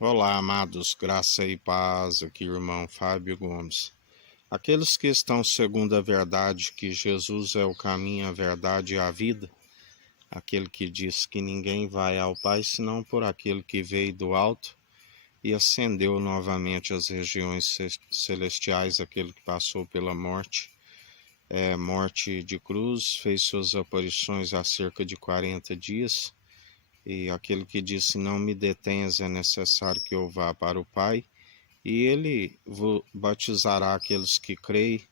Olá, amados, graça e paz, aqui irmão Fábio Gomes. Aqueles que estão segundo a verdade, que Jesus é o caminho, a verdade e a vida, aquele que diz que ninguém vai ao Pai senão por aquele que veio do alto e ascendeu novamente às regiões celestiais, aquele que passou pela morte, morte de cruz, fez suas aparições há cerca de 40 dias, e aquele que disse: Não me detenhas, é necessário que eu vá para o Pai. E ele batizará aqueles que creem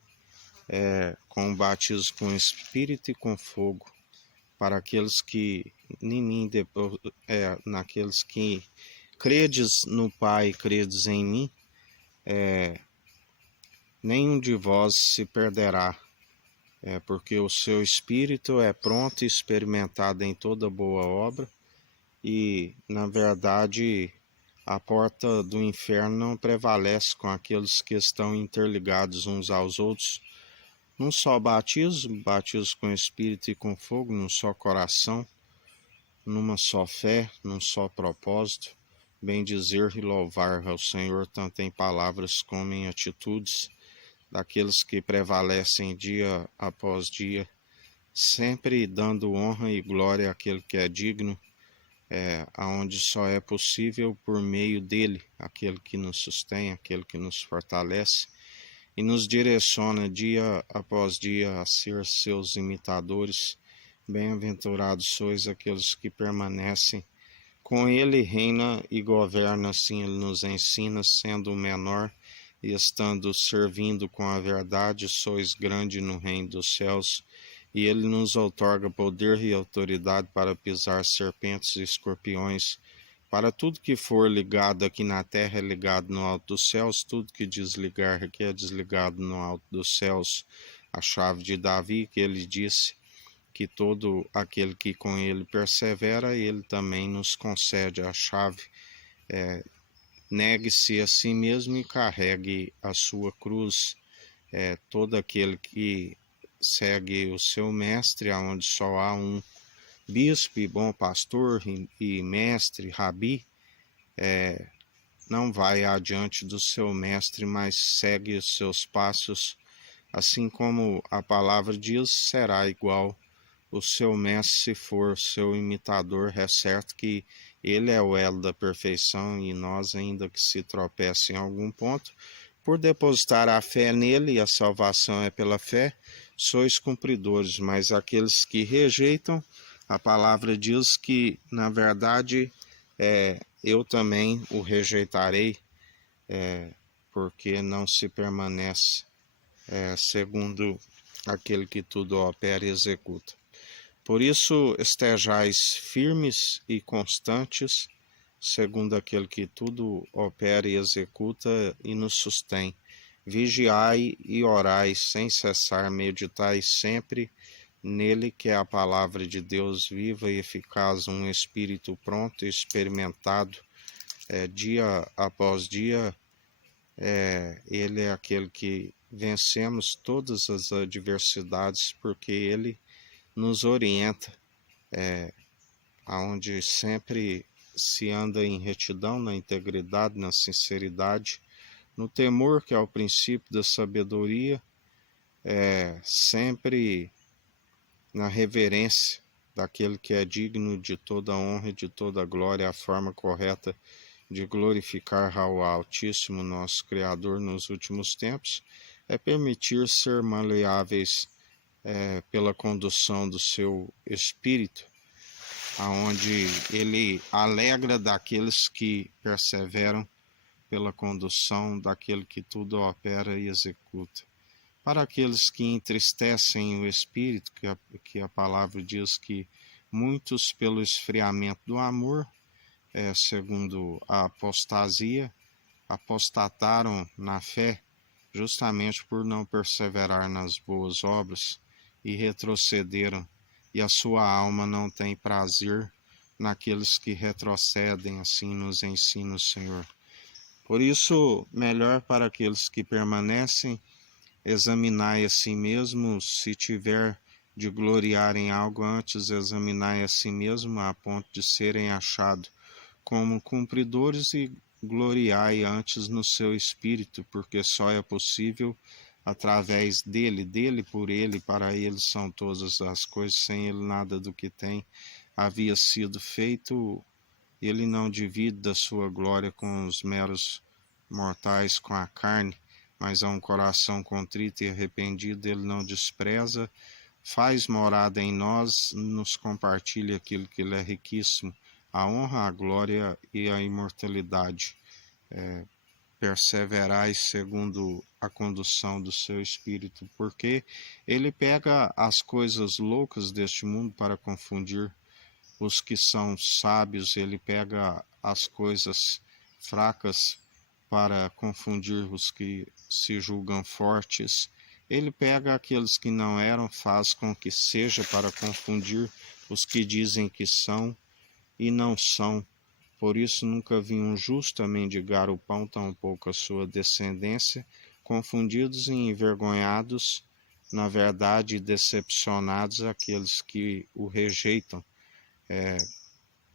com o batismo com Espírito e com fogo, para aqueles que em mim, naqueles que credes no Pai, credes em mim, nenhum de vós se perderá, porque o seu Espírito é pronto e experimentado em toda boa obra, e, na verdade, a porta do inferno não prevalece com aqueles que estão interligados uns aos outros, num só batismo, batismo com Espírito e com fogo, num só coração, numa só fé, num só propósito, bem dizer e louvar ao Senhor tanto em palavras como em atitudes, daqueles que prevalecem dia após dia, sempre dando honra e glória àquele que é digno, aonde só é possível por meio dele, aquele que nos sustém, aquele que nos fortalece e nos direciona dia após dia a ser seus imitadores. Bem-aventurados sois aqueles que permanecem. Com ele reina e governa, assim ele nos ensina, sendo o menor e estando servindo com a verdade, sois grande no reino dos céus. E ele nos outorga poder e autoridade para pisar serpentes e escorpiões. Para tudo que for ligado aqui na terra é ligado no alto dos céus, tudo que desligar aqui é desligado no alto dos céus. A chave de Davi, que ele disse que todo aquele que com ele persevera, ele também nos concede a chave. Negue-se a si mesmo e carregue a sua cruz. Todo aquele que segue o seu mestre, aonde só há um bispo e bom pastor e mestre, rabi, não vai adiante do seu mestre, mas segue os seus passos, assim como a palavra diz, será igual o seu mestre se for seu imitador. É certo que ele é o elo da perfeição e nós, ainda que se tropece em algum ponto, por depositar a fé nele, e a salvação é pela fé, sois cumpridores, mas aqueles que rejeitam, a palavra diz que, na verdade, eu também o rejeitarei, porque não se permanece segundo aquele que tudo opera e executa. Por isso, estejais firmes e constantes, segundo aquele que tudo opera e executa e nos sustém. Vigiai e orai sem cessar, meditai sempre nele, que é a palavra de Deus viva e eficaz, um espírito pronto e experimentado, dia após dia. Ele é aquele que vencemos todas as adversidades, porque ele nos orienta, aonde sempre se anda em retidão, na integridade, na sinceridade, no temor, que é o princípio da sabedoria, sempre na reverência daquele que é digno de toda honra e de toda glória, a forma correta de glorificar ao Altíssimo, nosso Criador, nos últimos tempos, é permitir ser maleáveis pela condução do seu Espírito, aonde ele alegra daqueles que perseveram pela condução daquele que tudo opera e executa. Para aqueles que entristecem o Espírito, que a palavra diz que muitos, pelo esfriamento do amor, segundo a apostasia, apostataram na fé, justamente por não perseverar nas boas obras, e retrocederam, e a sua alma não tem prazer naqueles que retrocedem, assim nos ensina o Senhor. Por isso, melhor para aqueles que permanecem, examinai a si mesmo, se tiver de gloriar em algo, antes examinai a si mesmo, a ponto de serem achados como cumpridores e gloriai antes no seu Espírito, porque só é possível através dele, por ele, para ele são todas as coisas, sem ele nada do que tem havia sido feito. Ele não divide da sua glória com os meros mortais, com a carne, mas a um coração contrito e arrependido ele não despreza, faz morada em nós, nos compartilha aquilo que ele é riquíssimo, a honra, a glória e a imortalidade. Perseverais segundo a condução do seu Espírito, porque ele pega as coisas loucas deste mundo para confundir os que são sábios, ele pega as coisas fracas para confundir os que se julgam fortes. Ele pega aqueles que não eram, faz com que seja para confundir os que dizem que são e não são. Por isso nunca vi um justo a mendigar o pão, tampouco a sua descendência, confundidos e envergonhados, na verdade decepcionados aqueles que o rejeitam,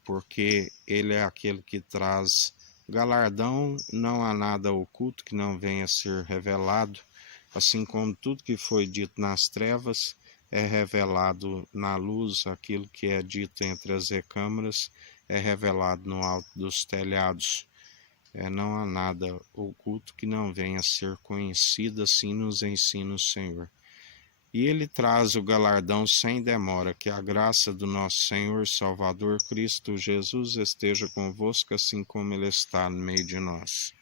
porque ele é aquele que traz galardão, não há nada oculto que não venha a ser revelado, assim como tudo que foi dito nas trevas é revelado na luz, aquilo que é dito entre as recâmaras é revelado no alto dos telhados. Não há nada oculto que não venha a ser conhecido, assim nos ensina o Senhor. E ele traz o galardão sem demora. Que a graça do nosso Senhor e Salvador Cristo Jesus esteja convosco, assim como ele está no meio de nós.